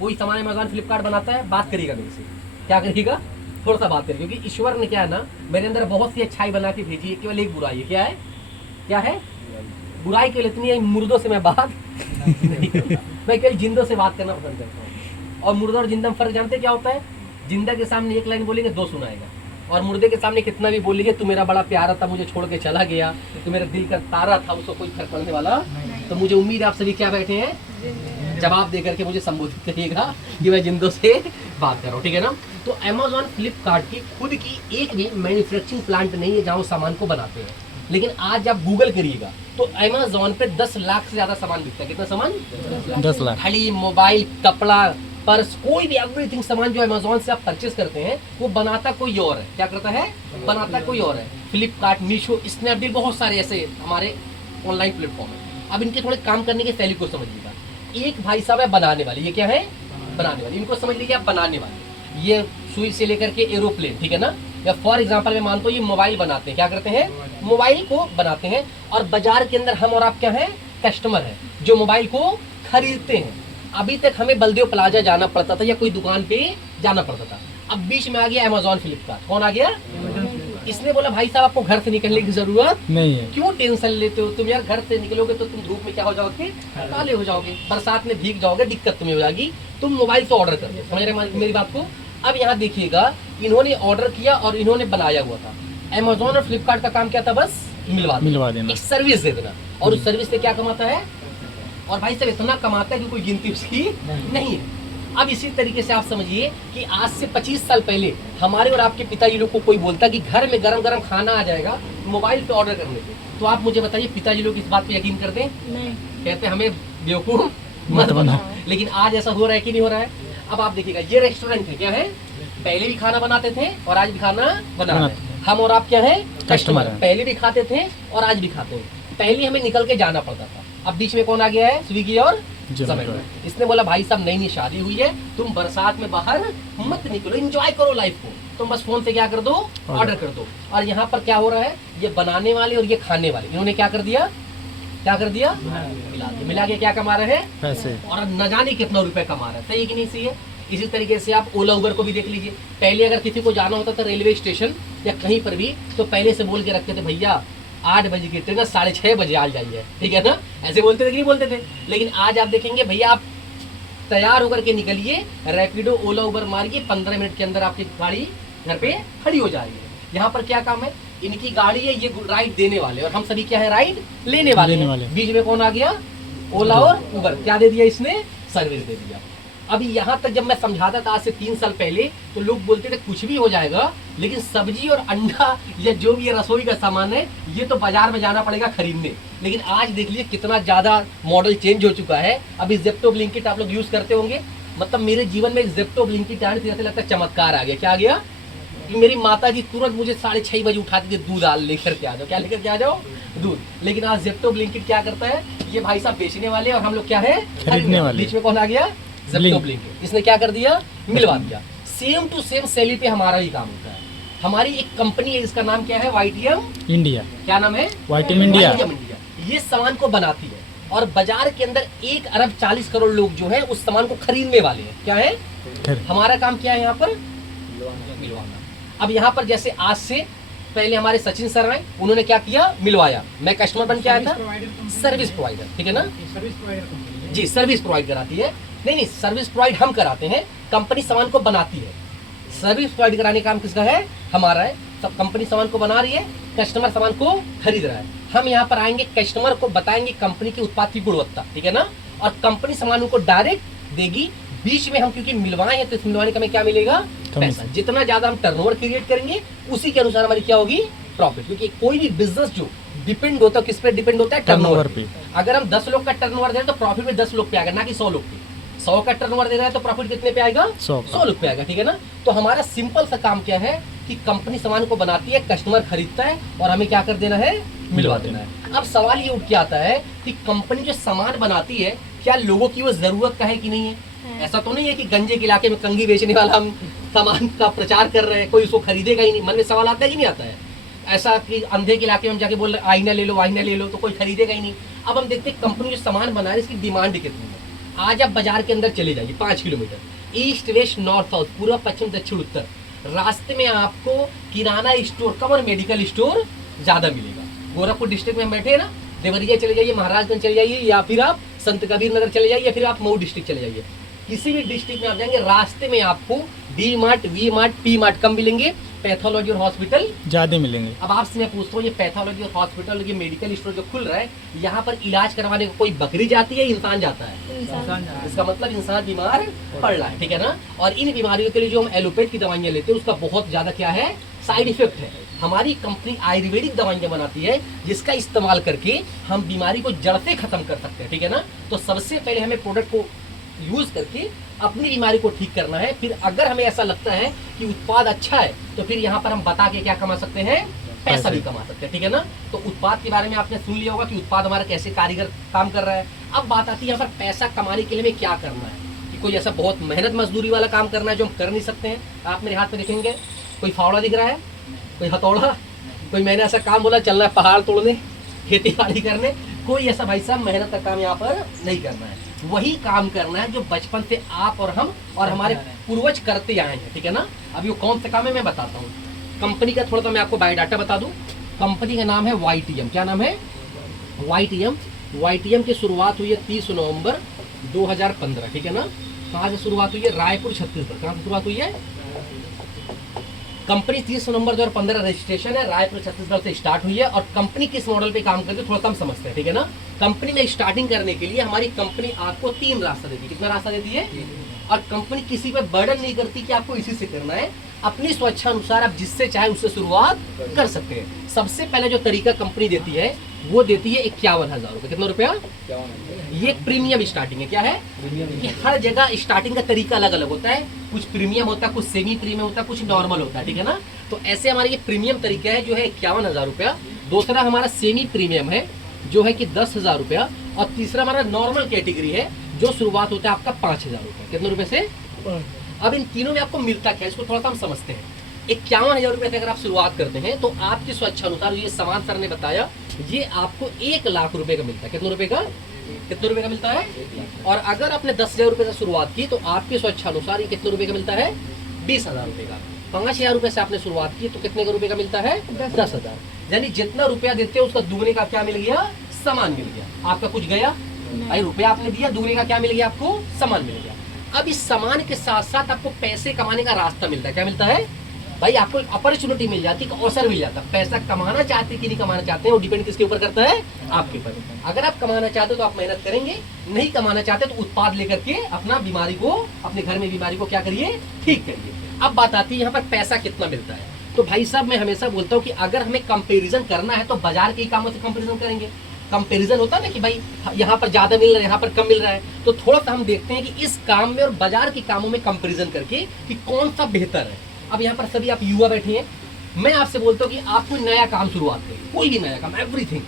कोई सामान अमेजोन फ्लिपकार्ट बनाता है, बात करेगा मेरे से, क्या करेगा, थोड़ा सा बात करेगा, क्योंकि ईश्वर ने क्या है ना मेरे अंदर बहुत सी अच्छाई बना के भेजी है, केवल एक बुराई है। क्या है, क्या है, बुराई केवल इतनी है, मुर्दों से मैं बात नहीं करता, मैं केवल जिंदों से बात करना पसंद करता हूँ। और मुर्दा और जिंदा में फर्क जानते क्या होता है? जिंदा के सामने एक लाइन बोलेंगे, दो सुनाएगा, और मुर्दे के सामने कितना भी बोलेंगे, तू मेरा बड़ा प्यारा था, मुझे छोड़ के चला गया, तो मेरा दिल का तारा था, उसको कोई फर्क पड़ने वाला। तो मुझे उम्मीद है आप सभी क्या बैठे हैं, जवाब दे करके मुझे संबोधित करिएगा कि मैं जिंदों से बात कर रहा हूँ, ठीक है ना। तो अमेजोन फ्लिपकार्ट की खुद की एक भी मैन्युफैक्चरिंग प्लांट नहीं है जहाँ वो सामान को बनाते हैं, लेकिन आज आप गूगल करिएगा तो अमेजोन पे 10 लाख से ज्यादा सामान बिकता है। कितना सामान? 10 लाख। घड़ी, मोबाइल, कपड़ा, पर्स, कोई भी एवरीथिंग सामान जो अमेजोन से आप परचेस करते हैं वो बनाता कोई और है। क्या करता है? बनाता कोई और है। फ्लिपकार्ट, मीशो, स्नैपडील, बहुत सारे ऐसे हमारे ऑनलाइन प्लेटफॉर्म है। अब इनके थोड़े काम करने के तरीके को समझिएगा। एक भाई साहब है बनाने वाले, ये क्या है? बनाने वाले। इनको समझ लीजिए आप बनाने वाले। ये सुई से लेकर के एरोप्लेन, ठीक है ना, या फॉर एग्जांपल मैं मानता हूँ ये मोबाइल बनाते हैं। क्या करते हैं? मोबाइल को बनाते हैं। और बाजार के अंदर हम और आप क्या है? कस्टमर है जो मोबाइल को खरीदते हैं। अभी तक हमें बलदेव प्लाजा जाना पड़ता था या कोई दुकान पे जाना पड़ता था, अब बीच में आ गया अमेजोन फ्लिपकार्ट। कौन आ गया? इसने बोला भाई साहब आपको घर से निकलने की जरूरत नहीं है। क्यों टेंशन लेते हो तुम यार, घर से निकलोगे तो तुम धूप में क्या हो जाओगे? काले हो जाओगे, बरसात में भीग जाओगे, दिक्कत तुम्हें हो जाएगी, तुम मोबाइल से ऑर्डर कर दो। समझ रहे मेरी बात को? अब यहाँ देखिएगा, इन्होंने ऑर्डर किया और इन्होंने बनाया हुआ था। अमेजोन और फ्लिपकार्ट का काम क्या था? बस मिलवा देना, एक सर्विस दे देना। और उस सर्विस से क्या कमाता है? और भाई साहब इतना कमाता है कि कोई गिनती उसकी नहीं है। अब इसी तरीके से आप समझिए कि आज से 25 साल पहले हमारे और आपके पिताजी लोग को कोई बोलता कि घर में गरम गरम खाना आ जाएगा मोबाइल पे ऑर्डर करने पे, तो आप मुझे बताइए पिताजी लोग इस बात पे यकीन करते हैं? नहीं। कहते हमें बेवकूफ मत बनाओ। लेकिन आज ऐसा हो रहा है कि नहीं हो रहा है? अब आप देखिएगा, ये रेस्टोरेंट है, क्या है? पहले भी खाना बनाते थे और आज भी खाना बना रहे हैं। हम और आप क्या है? कस्टमर। पहले भी खाते थे और आज भी खाते हैं। पहले हमें निकल के जाना पड़ता था, अब बीच में कौन आ गया है? स्विगी और जोमेटो। इसने बोला भाई साहब नई नई शादी हुई है, तुम बरसात में बाहर मत निकलो, एंजॉय करो लाइफ को, तुम बस फोन से क्या कर दो? ऑर्डर कर दो। और यहाँ पर क्या हो रहा है? ये बनाने वाले और ये खाने वाले, इन्होंने क्या कर दिया? क्या कर दिया? मिला के क्या कमा रहे हैं? पैसे। और न जाने कितना रुपए कमा रहे हैं। सही कि नहीं सही है? इसी तरीके से आप ओला उबर को भी देख लीजिए। पहले अगर किसी को जाना होता था रेलवे स्टेशन या कहीं पर भी, तो पहले से बोल के रखते थे भैया 8 बजे की ट्रेन 6:30 बजे आ जाइए, ठीक है ना, ऐसे बोलते थे कि नहीं बोलते थे? लेकिन आज आप देखेंगे भैया आप तैयार होकर के निकलिए, रैपिडो, ओला, उबर मारिए, 15 मिनट के अंदर आपकी गाड़ी घर पे खड़ी हो जा रही है। यहाँ पर क्या काम है? इनकी गाड़ी है, ये राइड देने वाले और हम सभी क्या है? राइड लेने वाले। बीच में कौन आ गया? ओला और उबर। क्या दे दिया इसने? सर्विस दे दिया। अभी यहाँ तक जब मैं समझाता था आज से 3 साल पहले, तो लोग बोलते थे कुछ भी हो जाएगा, लेकिन सब्जी और अंडा या जो भी ये रसोई का सामान है ये तो बाजार में जाना पड़ेगा खरीदने। लेकिन आज देख लीजिए कितना ज्यादा मॉडल चेंज हो चुका है। अभी ज़ेप्टो, ब्लिंकिट आप लोग यूज करते होंगे। मतलब मेरे जीवन में ज़ेप्टो, ब्लिंकिट आने से लगता है चमत्कार आ गया। क्या आ गया? कि मेरी माता जी तुरंत मुझे 6:30 बजे उठाती थी, दूध लेकर के आ जाओ। क्या लेकर के आ जाओ? दूध। लेकिन आज ज़ेप्टो, ब्लिंकिट क्या करता है? ये भाई साहब बेचने वाले और हम लोग क्या है? खरीदने वाले। बीच में कौन आ गया? Zepto, Blinkit. इसने क्या कर दिया? मिलवा दिया। सेम टू सेम शैली पे हमारा ही काम होता है। हमारी एक कंपनी है, इसका नाम क्या है? YTM India. क्या नाम है? YTM India. ये सामान को बनाती है और बाजार के अंदर 1 अरब 40 करोड़ लोग जो है उस सामान को खरीदने वाले हैं। क्या है? हमारा काम क्या है यहाँ पर? मिलवाना। अब यहाँ पर जैसे आज से पहले हमारे सचिन सर आए, उन्होंने क्या किया? मिलवाया। मैं कस्टमर बन के आया था, सर्विस प्रोवाइडर, ठीक है ना जी, सर्विस प्रोवाइड कराती है। नहीं, सर्विस प्रोवाइड हम कराते हैं, कंपनी सामान को बनाती है। सर्विस प्रोवाइड कराने का काम किसका है? हमारा है। सब कंपनी सामान को बना रही है, कस्टमर सामान को खरीद रहा है। हम यहाँ पर आएंगे, कस्टमर को बताएंगे कंपनी की उत्पाद की गुणवत्ता, ठीक है ना, और कंपनी सामान को डायरेक्ट देगी। बीच में हम क्योंकि मिलवाए हैं तो इस मिलवाने का हमें क्या मिलेगा? पैसा। जितना ज्यादा हम टर्नओवर क्रिएट करेंगे उसी के अनुसार हमारी क्या होगी? प्रॉफिट। क्योंकि कोई भी बिजनेस जो डिपेंड होता है किस पे डिपेंड होता है? टर्नओवर पे। अगर हम 10 लोग का टर्नओवर दे रहे हैं तो प्रॉफिट में 10 लोग पे आएगा, ना कि 100 लोग पे। 100 का टर्नओवर दे रहा है तो प्रॉफिट कितने पे आएगा? 100 लोग पे आएगा, ठीक है ना। तो हमारा सिंपल सा काम क्या है कि कंपनी सामान को बनाती है, कस्टमर खरीदता है और हमें क्या कर देना है? मिलवा देना है। अब सवाल ये उठ के आता है कि कंपनी जो सामान बनाती है क्या लोगों की वो जरूरत का है कि नहीं है? ऐसा तो नहीं है कि गंजे के इलाके में कंघी बेचने वाला हम सामान का प्रचार कर रहे हैं, कोई उसको खरीदेगा ही नहीं। मन में सवाल आता है कि नहीं आता है? ऐसा कि अंधे के इलाके में हम जाके बोल रहे आईना ले लो, आईना ले लो, तो कोई खरीदेगा ही नहीं। अब हम देखते हैं कंपनी जो सामान बना रही है इसकी डिमांड कितनी है। आज आप बाजार के अंदर चले जाइए 5 kilometre, east west north south, पूर्व पश्चिम दक्षिण उत्तर, रास्ते में आपको किराना स्टोर कम और मेडिकल स्टोर ज्यादा मिलेगा। गोरखपुर डिस्ट्रिक्ट में हम बैठे हैं ना, देवरिया चले जाइए, महाराजगंज चले जाइए, या फिर आप संत कबीर नगर चले जाइए, या फिर आप मऊ डिस्ट्रिक्ट चले जाइए, किसी भी डिस्ट्रिक्ट में आप जाएंगे रास्ते में आपको D Mart, V Mart, P Mart कम मिलेंगे, पैथोलॉजी और हॉस्पिटल ज्यादा मिलेंगे। अब आपसे मैं पूछता हूँ, ये पैथोलॉजी और हॉस्पिटल, ये मेडिकल स्टोर जो खुल रहा है, यहाँ पर इलाज करवाने को कोई बकरी जाती है, इंसान जाता है? इसका मतलब इंसान बीमार पड़ रहा है, ठीक है ना। और इन बीमारियों के लिए जो हम एलोपैथ की दवाइयाँ लेते हैं उसका बहुत ज्यादा क्या है, साइड इफेक्ट है। हमारी कंपनी आयुर्वेदिक दवाइयाँ बनाती है जिसका इस्तेमाल करके हम बीमारी को जड़ से खत्म कर सकते हैं, ठीक है ना। तो सबसे पहले हमें प्रोडक्ट को यूज करके अपनी बीमारी को ठीक करना है, फिर अगर हमें ऐसा लगता है कि उत्पाद अच्छा है तो फिर यहाँ पर हम बता के क्या कमा सकते हैं, पैसा भी कमा सकते हैं, ठीक है ना। तो उत्पाद के बारे में आपने सुन लिया होगा कि उत्पाद हमारा कैसे कारीगर काम कर रहा है। अब बात आती है यहाँ पर पैसा कमाने के लिए हमें क्या करना है, कि कोई ऐसा बहुत मेहनत मजदूरी वाला काम करना है जो हम कर नहीं सकते हैं। आप मेरे हाथ में देखेंगे कोई फावड़ा दिख रहा है, कोई हथौड़ा, कोई मैंने ऐसा काम बोला चलना है पहाड़ तोड़ने, खेती बाड़ी करने, कोई ऐसा भाई साहब मेहनत का काम यहाँ पर नहीं करना है। वही काम करना है जो बचपन से आप और हम और हमारे पूर्वज करते आए हैं, ठीक है ना। अब ये कौन सा काम है मैं बताता हूँ। कंपनी का थोड़ा सा मैं आपको बायोडाटा बता दूं। कंपनी का नाम है वाईटीएम। क्या नाम है? वाईटीएम। वाईटीएम की शुरुआत हुई है 30 नवंबर 2015, ठीक है ना। कहाँ से शुरुआत हुई है? रायपुर छत्तीसगढ़। कहाँ से शुरुआत हुई है? कंपनी 30 नवंबर 2015 रजिस्ट्रेशन है, रायपुर छत्तीसगढ़ से स्टार्ट हुई है। और कंपनी किस मॉडल पे काम करती है थोड़ा कम समझते हैं, ठीक है ना। कंपनी में स्टार्टिंग करने के लिए हमारी कंपनी आपको 3 रास्ता देती है। कितना रास्ता देती है? और कंपनी किसी पे बर्डन नहीं करती कि आपको इसी से करना है, अपनी स्वेच्छा अनुसार आप जिससे चाहे उससे शुरुआत कर सकते हैं। सबसे पहले जो तरीका कंपनी देती है वो देती है 51,000 रुपये। कितना रुपया? ये प्रीमियम स्टार्टिंग है। क्या है? कि हर जगह स्टार्टिंग का तरीका अलग अलग होता है, कुछ प्रीमियम होता है, कुछ सेमी प्रीमियम होता है, कुछ नॉर्मल होता है, ठीक है ना। तो ऐसे हमारा ये प्रीमियम तरीका है जो है 51,000 रुपया। दूसरा हमारा सेमी प्रीमियम है जो है कि 10,000 रुपया। और तीसरा हमारा नॉर्मल कैटेगरी है जो शुरुआत होता है आपका 5,000 रुपये। कितने रुपए से? अब इन तीनों में आपको मिलता क्या है इसको थोड़ा सा हम समझते हैं। 51,000 रुपये से अगर आप शुरुआत करते हैं तो आपकी स्वेच्छा अनुसार ये सामान सर ने बताया ये आपको 1 लाख रुपए का मिलता है। कितने रुपए का? कितने रुपए का मिलता है? और अगर आपने 10,000 रुपये से शुरुआत की तो आपकी स्वेच्छा अनुसार ये कितने रुपए का मिलता है? 20,000 रुपये का। 5,000 रुपये से आपने शुरुआत की तो कितने का रुपए का मिलता है? 10,000। यानी जितना रुपया देते हो उसका दुगने का क्या मिल गया? सामान मिल गया। आपका कुछ गया भाई, रुपया आपने दिया, दुगने का क्या मिल गया आपको? सामान मिल गया। अब इस सामान के साथ साथ आपको पैसे कमाने का रास्ता मिलता है। क्या मिलता है भाई? आपको एक अपॉर्चुनिटी मिल जाती है, अवसर मिल जाता है। पैसा कमाना चाहते कि नहीं कमाना चाहते हैं वो डिपेंड किसके ऊपर करता है? आपके ऊपर। अगर आप कमाना चाहते हो तो आप मेहनत करेंगे, नहीं कमाना चाहते तो उत्पाद लेकर के अपना बीमारी को, अपने घर में बीमारी को क्या करिए? ठीक करिए। अब बात आती है यहाँ पर पैसा कितना मिलता है। तो भाई साहब मैं हमेशा बोलता हूँ कि अगर हमें कंपेरिजन करना है तो बाजार के कामों से कंपेरिजन करेंगे। कंपैरिजन होता है ना कि भाई यहाँ पर ज्यादा मिल रहा है, यहाँ पर कम मिल रहा है, तो थोड़ा सा हम देखते हैं कि इस काम में और बाजार के कामों में कंपैरिजन करके कि कौन सा बेहतर है। अब यहाँ पर सभी आप युवा बैठे हैं, मैं आपसे बोलता हूँ कि आप कोई नया काम शुरुआत करिए, कोई भी नया काम, एवरीथिंग।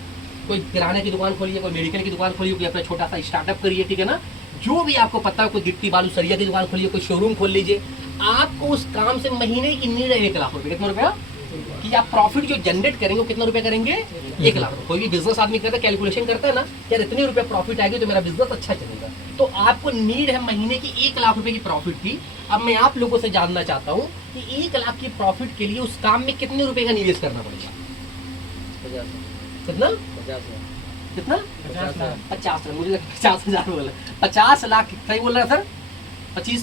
कोई किराने की दुकान खोलिए, कोई मेडिकल की दुकान खोलिए, कोई अपना छोटा सा स्टार्टअप करिए, ठीक है ना। जो भी आपको पता है, कोई गिट्टी बालू सरिया की दुकान खोलिए, कोई शोरूम खोल लीजिए। आपको उस काम से महीने की नीड है 1 लाख रुपए। कितना रुपया? कि आप प्रॉफिट जो जनरेट करेंगे वो कितना रुपया करेंगे? 1 लाख रुपए। कोई भी बिजनेस आदमी करता है, कैलकुलेशन करता है ना, यार इतने रुपए प्रॉफिट आएगी तो मेरा बिजनेस अच्छा चलेगा। तो आपको नीड है महीने की 1 लाख रुपए की प्रॉफिट की। अब मैं आप लोगों से जानना चाहता हूँ कि 1 लाख की प्रॉफिट के लिए उस काम में कितने रुपए का निवेश करना पड़ेगा? कितना? 50 लाख। मुझे 50,000 बोला। 50 लाख सही बोल रहा है सर?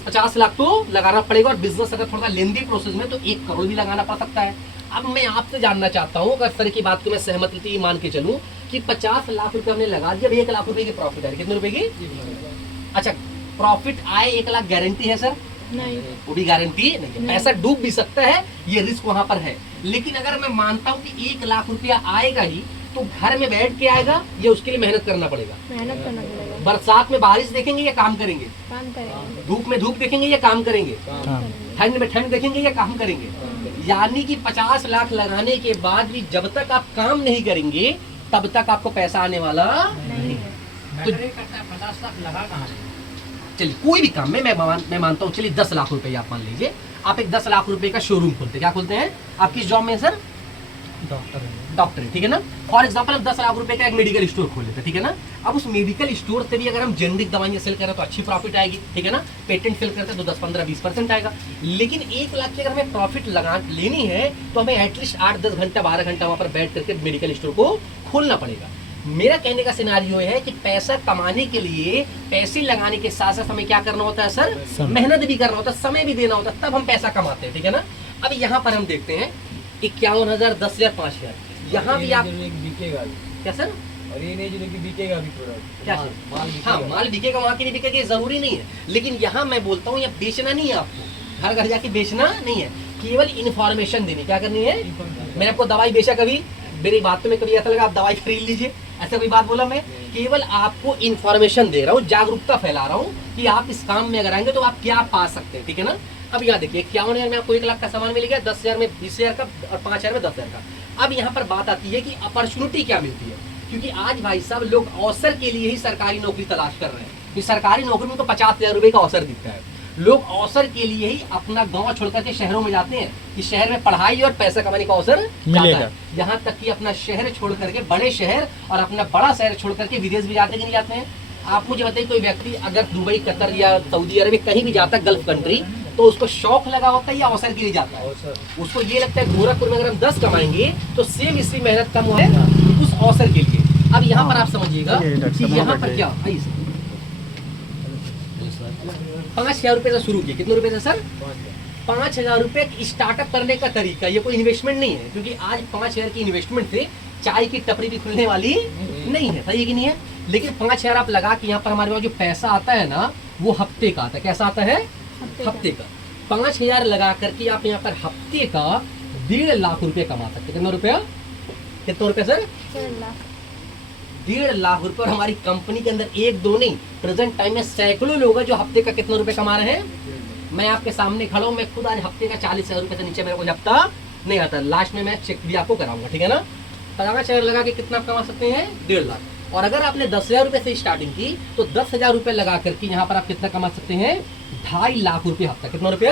50 लाख तो लगाना पड़ेगा। और बिजनेस अगर थोड़ा लेंदी प्रोसेस में तो 1 करोड़ भी लगाना पड़ सकता है। अब मैं आपसे जानना चाहता हूँ, अगर सर की बात को मैं सहमत थी मान के चलूं कि 50 लाख रुपए हमने लगा दिया, 1 लाख रुपए की प्रॉफिट है। कितने रुपए की? अच्छा, प्रॉफिट आए 1 लाख गारंटी है सर? नहीं, वो भी गारंटी नहीं है। पैसा डूब भी सकता है, ये रिस्क वहां पर है। लेकिन अगर मैं मानता हूँ कि 1 लाख रुपया आएगा ही तो घर में बैठ के आएगा या उसके लिए मेहनत करना पड़ेगा? मेहनत करना पड़ेगा। बरसात में बारिश देखेंगे या काम करेंगे? काम करेंगे। धूप में धूप देखेंगे या काम करेंगे? ठंड में ठंड देखेंगे या काम करेंगे? यानी कि 50 लाख लगाने के बाद भी जब तक आप काम नहीं करेंगे तब तक आपको पैसा आने वाला नहीं है। तो 50 लाख लगा कहाँ? चलिए कोई भी काम में मैं मानता हूँ, चलिए 10 लाख रुपए आप मान लीजिए, आप एक 10 लाख रुपए का शोरूम खोलते हैं। क्या खोलते हैं? आप किस जॉब में है सर? डॉक्टर है, ठीक है ना। फॉर एग्जांपल हम 10 लाख रुपए का एक मेडिकल स्टोर खोल लेते हैं, ठीक है ना। अब उस मेडिकल स्टोर से भी अगर हम जेनरिक दवाइयां सेल करें तो अच्छी प्रॉफिट आएगी, ठीक है ना। पेटेंट सेल करते हैं तो 10, 15, 20% आएगा। लेकिन 1 लाख की अगर हमें प्रॉफिट लगा लेनी है तो हमें एटलीस्ट 8, 10 घंटा, 12 घंटा वहां पर बैठ करके मेडिकल स्टोर को खोलना पड़ेगा। मेरा कहने का सिनारियो है कि पैसा कमाने के लिए पैसे लगाने के साथ साथ हमें क्या करना होता है सर, मेहनत भी करना होता है, समय भी देना होता है, तब हम पैसा कमाते हैं, ठीक है ना। अब यहाँ पर हम देखते हैं 51,000, 10,000, 5,000, यहाँ भी आप बिकेगा क्या सर, और ये नहीं जो कि बिकेगा भी प्रोडक्ट क्या माल हाँ माल बिकेगा, वहाँ की नहीं बिकेगा, जरूरी नहीं है। लेकिन यहाँ मैं बोलता हूँ, यहाँ बेचना नहीं है आपको, घर घर जाके बेचना नहीं है, केवल इन्फॉर्मेशन देनी। क्या करनी है, मैंने आपको दवाई बेचा, कभी मेरी बातों में कभी ऐसा लगा आप दवाई खरीद लीजिए, ऐसा कोई बात बोला मैं, केवल आपको इन्फॉर्मेशन दे रहा हूँ, जागरूकता फैला रहा हूँ कि आप इस काम में अगर आएंगे तो आप क्या पा सकते हैं, ठीक है ना। अब यहाँ देखिए 51,000 में आपको 1 लाख का सामान मिल गया, 10,000 में 20,000 का और 5,000 में 10,000 का। अब यहाँ पर बात आती है कि अपॉर्चुनिटी क्या मिलती है, क्योंकि आज भाई साहब लोग अवसर के लिए ही सरकारी नौकरी तलाश कर रहे हैं कि सरकारी नौकरी में तो 50,000 रुपए का अवसर दिखता है। लोग अवसर के लिए ही अपना गांव छोड़कर के शहरों में जाते हैं कि शहर में पढ़ाई और पैसा कमाने का अवसर मिलेगा। यहाँ तक कि अपना शहर छोड़ करके, बड़े शहर और अपना बड़ा शहर छोड़ करके विदेश भी जाते कि नहीं जाते हैं। आप मुझे बताइए, कोई व्यक्ति अगर दुबई, कतर या सऊदी अरब कहीं भी जाता है, गल्फ कंट्री, तो उसको शौक लगा होता है या अवसर के लिए जाता है? उसको ये लगता है गोरखपुर में अगर हम 10 कमाएंगे तो सेम इसकी मेहनत कम है उस अवसर के लिए। अब यहाँ पर आप समझिएगा कि यहाँ पर क्या, 5,000 रुपए से शुरू किए, कितने रुपए से सर, 5,000 रुपए स्टार्टअप करने का तरीका, ये कोई इन्वेस्टमेंट नहीं है, क्योंकि आज 5,000 की इन्वेस्टमेंट से चाय की टपरी भी खुलने वाली नहीं है, सही है कि नहीं है। लेकिन 5,000 आप लगा कि यहाँ पर हमारे पास जो पैसा आता है ना, वो हफ्ते का आता है। कैसा आता है, हफ्ते का। 5,000 लगा करके आप यहाँ पर हफ्ते का 1.5 लाख रुपए कमा सकते। कितना रुपया, कितना रुपया सर, 1.5 लाख रुपए। और हमारी कंपनी के अंदर 1, 2 नहीं, प्रेजेंट टाइम में सैकड़ों लोग हैं जो हफ्ते का कितना रुपए कमा रहे हैं। मैं आपके सामने खड़ा हूँ, मैं खुद आज हफ्ते का 40,000 रुपए से नीचे मेरे को हफ्ता नहीं आता। लास्ट में मैं चेक भी आपको कराऊंगा, ठीक है ना। 50,000 लगा के कितना कमा सकते हैं, 1.5 लाख। और अगर आपने 10,000 रुपए से स्टार्टिंग की तो 10,000 रुपए लगा करके यहाँ पर आप कितना कमा सकते हैं, 2.5 लाख रुपए हफ्ता। कितना रुपया,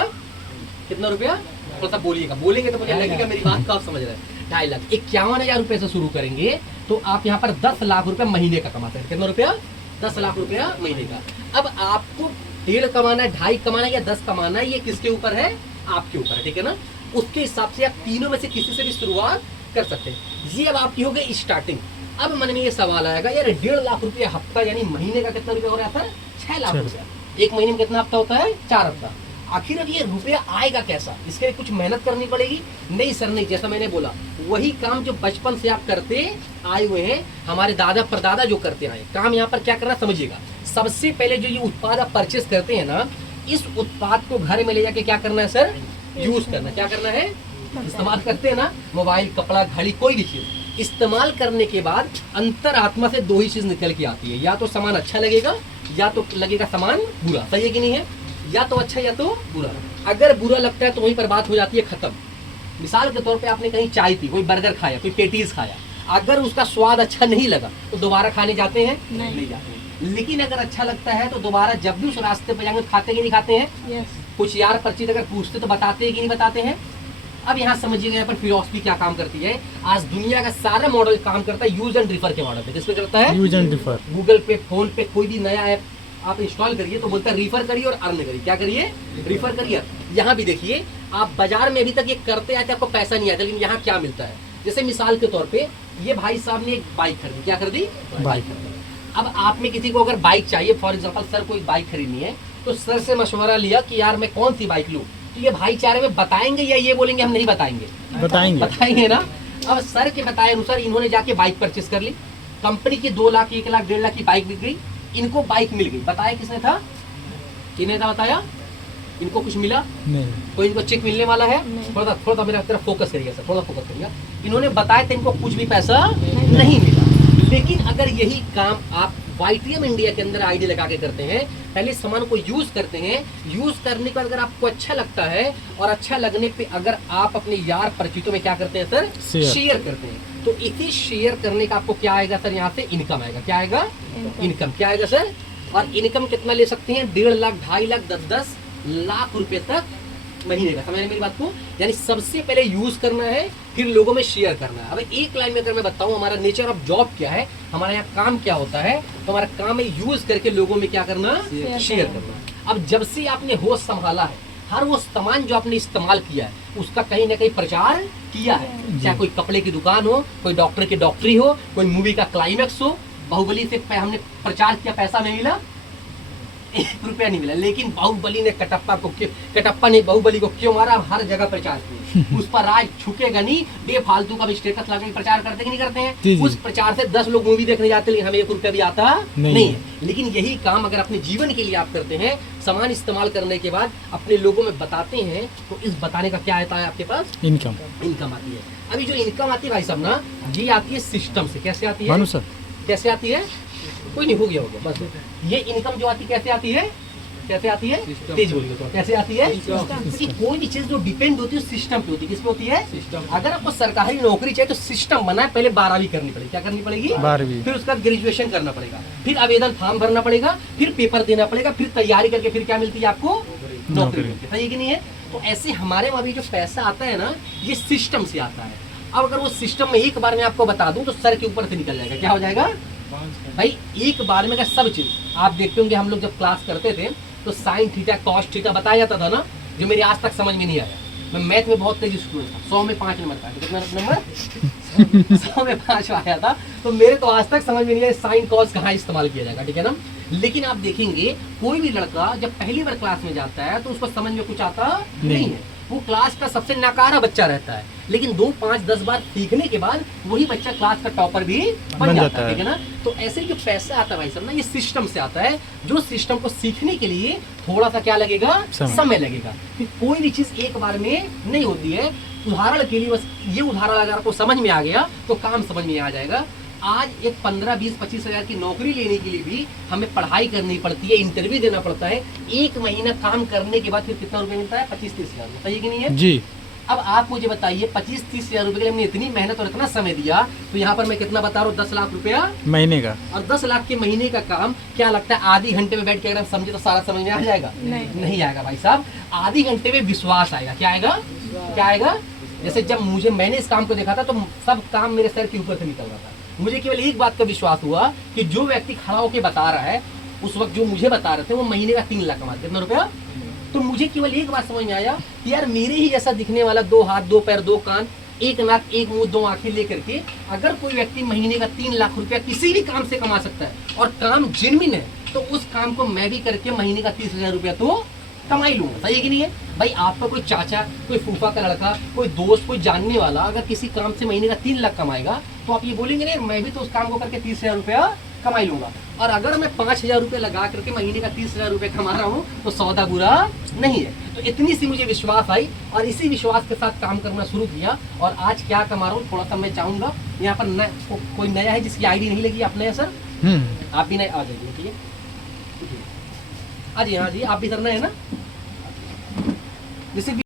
कितना रुपया, थोड़ा सा बोलिएगा, बोलेंगे तो मुझे लगेगा मेरी बात को आप समझ रहे हैं। 2.5 लाख, 51,000 रुपए से शुरू करेंगे तो आप यहाँ पर 10 लाख रुपए महीने का कमाते हैं। कितना रुपया, 10 लाख रुपया महीने का। अब आपको 1.5 कमाना है, 2.5 कमाना है या 10 कमाना है, ये किसके ऊपर है, आपके ऊपर है, ठीक है ना। उसके हिसाब से आप तीनों में से किसी से भी शुरुआत कर सकते हैं। ये अब आपकी हो गई स्टार्टिंग। अब मन में ये सवाल आएगा, यार 1.5 लाख रुपया हफ्ता यानी महीने का कितना रुपया हो रहा है, 6 लाख रुपया। एक महीने में कितना हफ्ता होता है, 4 हफ्ता। आखिर अब ये रुपया आएगा कैसा, इसके लिए कुछ मेहनत करनी पड़ेगी? नहीं सर नहीं, जैसा मैंने बोला वही काम जो बचपन से आप करते आए हुए हैं, हमारे दादा परदादा जो करते आए काम। यहाँ पर क्या करना समझिएगा, सबसे पहले जो ये उत्पाद आप परचेस करते हैं ना, इस उत्पाद को घर में ले जाके क्या करना है सर, यूज करना। क्या करना है, इस्तेमाल करते हैं ना, मोबाइल, कपड़ा, घड़ी, कोई भी चीज इस्तेमाल करने के बाद अंतरात्मा से 2 ही चीज निकल के आती है, या तो सामान अच्छा लगेगा या तो लगेगा सामान बुरा। सही है कि नहीं है, या तो अच्छा या तो बुरा। अगर बुरा लगता है तो वहीं पर बात हो जाती है खत्म। मिसाल के तौर पे आपने कहीं चाय पी, कोई बर्गर खाया, कोई पेटीज खाया, अगर उसका स्वाद अच्छा नहीं लगा तो दोबारा खाने जाते हैं, नहीं जाते हैं। लेकिन अगर अच्छा लगता है तो दोबारा जब भी उस रास्ते पर जाएंगे खाते कि नहीं खाते हैं। कुछ यार परिचित अगर पूछते तो बताते हैं कि नहीं बताते हैं। अब यहाँ समझिएगा, यहाँ पर फिलॉसफी क्या काम करती है। आज दुनिया का सारा मॉडल काम करता है यूज एंड रिफर के मॉडल पे। किस पे करता है, यूज एंड रिफर। गूगल पे, फोन पे कोई भी नया ऐप आप इंस्टॉल करिए तो बोलता है रिफर करिए और अर्न करिए। क्या करिए, रिफर करिए। यहाँ भी देखिए, आप बाजार में अभी तक ये करते आते आपको पैसा नहीं आता, लेकिन यहाँ क्या मिलता है। जैसे मिसाल के तौर पे ये भाई साहब ने एक बाइक खरीदी। क्या खरीदी, बाइक खरीदी। अब आप में किसी को अगर बाइक चाहिए, फॉर एग्जाम्पल सर कोई बाइक खरीदनी है, तो सर से मशवरा लिया कि यार मैं कौन सी बाइक लूँ, तो ये भाईचारे में बताएंगे या ये बोलेंगे हम नहीं बताएंगे, बताएंगे ना। अब सर के बताए अनुसार इन्होंने जाके बाइक परचेस कर ली, कंपनी की 2 लाख, 1 लाख, 1.5 लाख की बाइक बिक गई, इनको बाइक मिल गई। बताया किसने था, किसने था बताया, इनको कुछ मिला नहीं, कोई इनको चेक मिलने वाला है। थोड़ा मेरा तरफ फोकस करिएगा सर, थोड़ा फोकस करिएगा। इन्होंने बताया था इनको कुछ भी पैसा नहीं मिला। लेकिन अगर यही काम आप YTM इंडिया के अंदर आईडी लगा के करते हैं, पहले सामान को यूज करते हैं, यूज करने के बाद अगर आपको अच्छा लगता है और अच्छा लगने पे अगर आप अपने यार परिचितों में क्या करते हैं सर, शेयर करते हैं, तो इसी शेयर करने का आपको क्या आएगा सर, यहाँ से इनकम आएगा। क्या आएगा, इनकम। क्या आएगा सर, और इनकम कितना ले सकते हैं, 1.5 लाख, 2.5 लाख, 10 लाख रुपए तक महीने का, समझ रहे हैं मेरी बात को? यानी सबसे पहले यूज करना है, फिर लोगों में शेयर करना है। अब एक लाइन में अगर मैं बताऊं हमारा नेचर ऑफ जॉब क्या है, हमारा यहाँ काम क्या होता है, तो हमारा काम है यूज करके लोगों में क्या करना, शेयर करना। अब जब से आपने होश संभाला है, हर वो सामान जो आपने इस्तेमाल किया है उसका कहीं ना कहीं प्रचार किया है, चाहे कोई कपड़े की दुकान हो, कोई डॉक्टर की डॉक्टरी हो, कोई मूवी का क्लाइमैक्स हो। बाहुबली से हमने प्रचार किया, पैसा नहीं मिला, 1 रुपया नहीं मिला, लेकिन बाहुबली ने कटप्पा ने बाहुबली को क्यों मारा, हर जगह प्रचार किया। उस पर राज छुकेगा नहीं, बेफालतू का भी स्टेटस लगा के प्रचार करते कि नहीं करते हैं? जी। उस प्रचार से 10 लोग मूवी देखने जाते हैं, लेकिन हमें 1 रुपया भी आता नहीं है। लेकिन यही काम अगर अपने जीवन के लिए आप करते हैं, सामान इस्तेमाल करने के बाद अपने लोगों में बताते हैं, तो इस बताने का क्या आता है आपके पास? इनकम आती है। अभी जो इनकम आती है भाई साहब ना, ये आती है सिस्टम से। कैसे आती है? कैसे आती है? कोई नहीं, हो गया बस। ये इनकम जो आती है कैसे आती है? कैसे आती है? तेज बोलिए तो। कैसे आती है? कि कोई भी चीज जो डिपेंड होती है सिस्टम पे होती है। किस पे होती है? सिस्टम। अगर आपको सरकारी नौकरी चाहिए तो सिस्टम बना है, पहले 12वीं करनी पड़ेगी। क्या करनी पड़ेगी? 12वीं। फिर उसका ग्रेजुएशन करना पड़ेगा, फिर आवेदन फॉर्म भरना पड़ेगा, फिर पेपर देना पड़ेगा, फिर तैयारी करके फिर क्या मिलती है आपको? नौकरी मिलती है। सही कि नहीं है? तो ऐसे हमारे वहाँ भी जो पैसा आता है ना, ये सिस्टम से आता है। अब अगर वो सिस्टम में एक बार में आपको बता दूं तो सर के ऊपर से निकल जाएगा। क्या हो जाएगा भाई? एक बार में अगर सब चीज आप देखते होंगे, हम लोग जब क्लास करते थे तो साइन थीटा कॉस थीटा बताया जाता था ना, जो मेरे आज तक समझ में नहीं आया। मैं मैथ में बहुत तेज स्टूडेंट था, 100 में 5 नंबर था। कितना नंबर? 100 में 5 आया था। तो मेरे तो आज तक समझ में नहीं आया साइन कॉस कहाँ इस्तेमाल किया जाएगा, ठीक है ना? लेकिन आप देखेंगे कोई भी लड़का जब पहली बार क्लास में जाता है तो उसको समझ में कुछ आता नहीं है। वो क्लास का सबसे नकारा बच्चा रहता है, लेकिन 2, 5, 10 बार सीखने के बाद वही बच्चा क्लास का टॉपर भी बन जाता है, ठीक है ना? तो ऐसे जो पैसा आता है भाई साहब ना, ये सिस्टम से आता है, जो सिस्टम को सीखने के लिए थोड़ा सा क्या लगेगा? समय लगेगा। फिर कोई भी चीज एक बार में नहीं होती है। उदाहरण के लिए बस ये उदाहरण अगर आपको समझ में आ गया तो काम समझ में आ जाएगा। आज एक 15, 20, 25 हजार की नौकरी लेने के लिए भी हमें पढ़ाई करनी पड़ती है, इंटरव्यू देना पड़ता है। 1 महीना काम करने के बाद फिर कितना रुपया मिलता है? 25-30 हजार। सही कि नहीं है जी? अब आप मुझे बताइए, 25-30 हजार रुपए के लिए हमने इतनी मेहनत और इतना समय दिया, तो यहाँ पर मैं कितना बता रहा हूँ? 10 लाख रुपया महीने का। और 10 लाख के महीने का काम क्या लगता है आधे घंटे में बैठ के अगर हम समझे तो सारा समझ में आ जाएगा? नहीं आएगा भाई साहब। आधे घंटे में विश्वास आएगा। क्या आएगा? क्या आएगा? जैसे जब मैंने इस काम को देखा था तो सब काम मेरे सर के ऊपर से निकल रहा था। मुझे केवल एक बात का विश्वास हुआ कि जो व्यक्ति खड़ा होकर बता रहा है, उस वक्त जो मुझे बता रहे थे वो महीने का 3 लाख कमाते। कितना रुपया? तो मुझे केवल एक बात समझ में आया कि यार मेरे ही जैसा दिखने वाला 2 हाथ 2 पैर 2 कान 1 नाक 1 मुंह 2 आंखें लेकर के अगर कोई व्यक्ति महीने का 3 लाख रुपया किसी भी काम से कमा सकता है और काम जेन्युइन है, तो उस काम को मैं भी करके महीने का 30 हजार रुपया तो कमाई लूंगा। सही है कि नहीं है भाई? आपका कोई चाचा, कोई फूफा का लड़का, कोई दोस्त, कोई जानने वाला अगर किसी काम से महीने का 3 लाख कमाएगा तो आप ये बोलेंगे नहीं मैं भी तो उस काम को करके 30 हजार रुपया कमाई लूंगा। और अगर मैं 5 हजार रुपये लगा करके महीने का 30 हजार रुपये कमा रहा हूँ तो सौदा बुरा नहीं है। तो इतनी सी मुझे विश्वास आई और इसी विश्वास के साथ काम करना शुरू किया और आज क्या कमा रहा हूँ थोड़ा सा मैं चाहूंगा। यहाँ पर कोई नया है जिसकी आईडी नहीं लगी? आप नया सर? आप भी नए आ जाइए, ठीक है? हाँ जी, हाँ जी, आप भी करना है ना? जैसे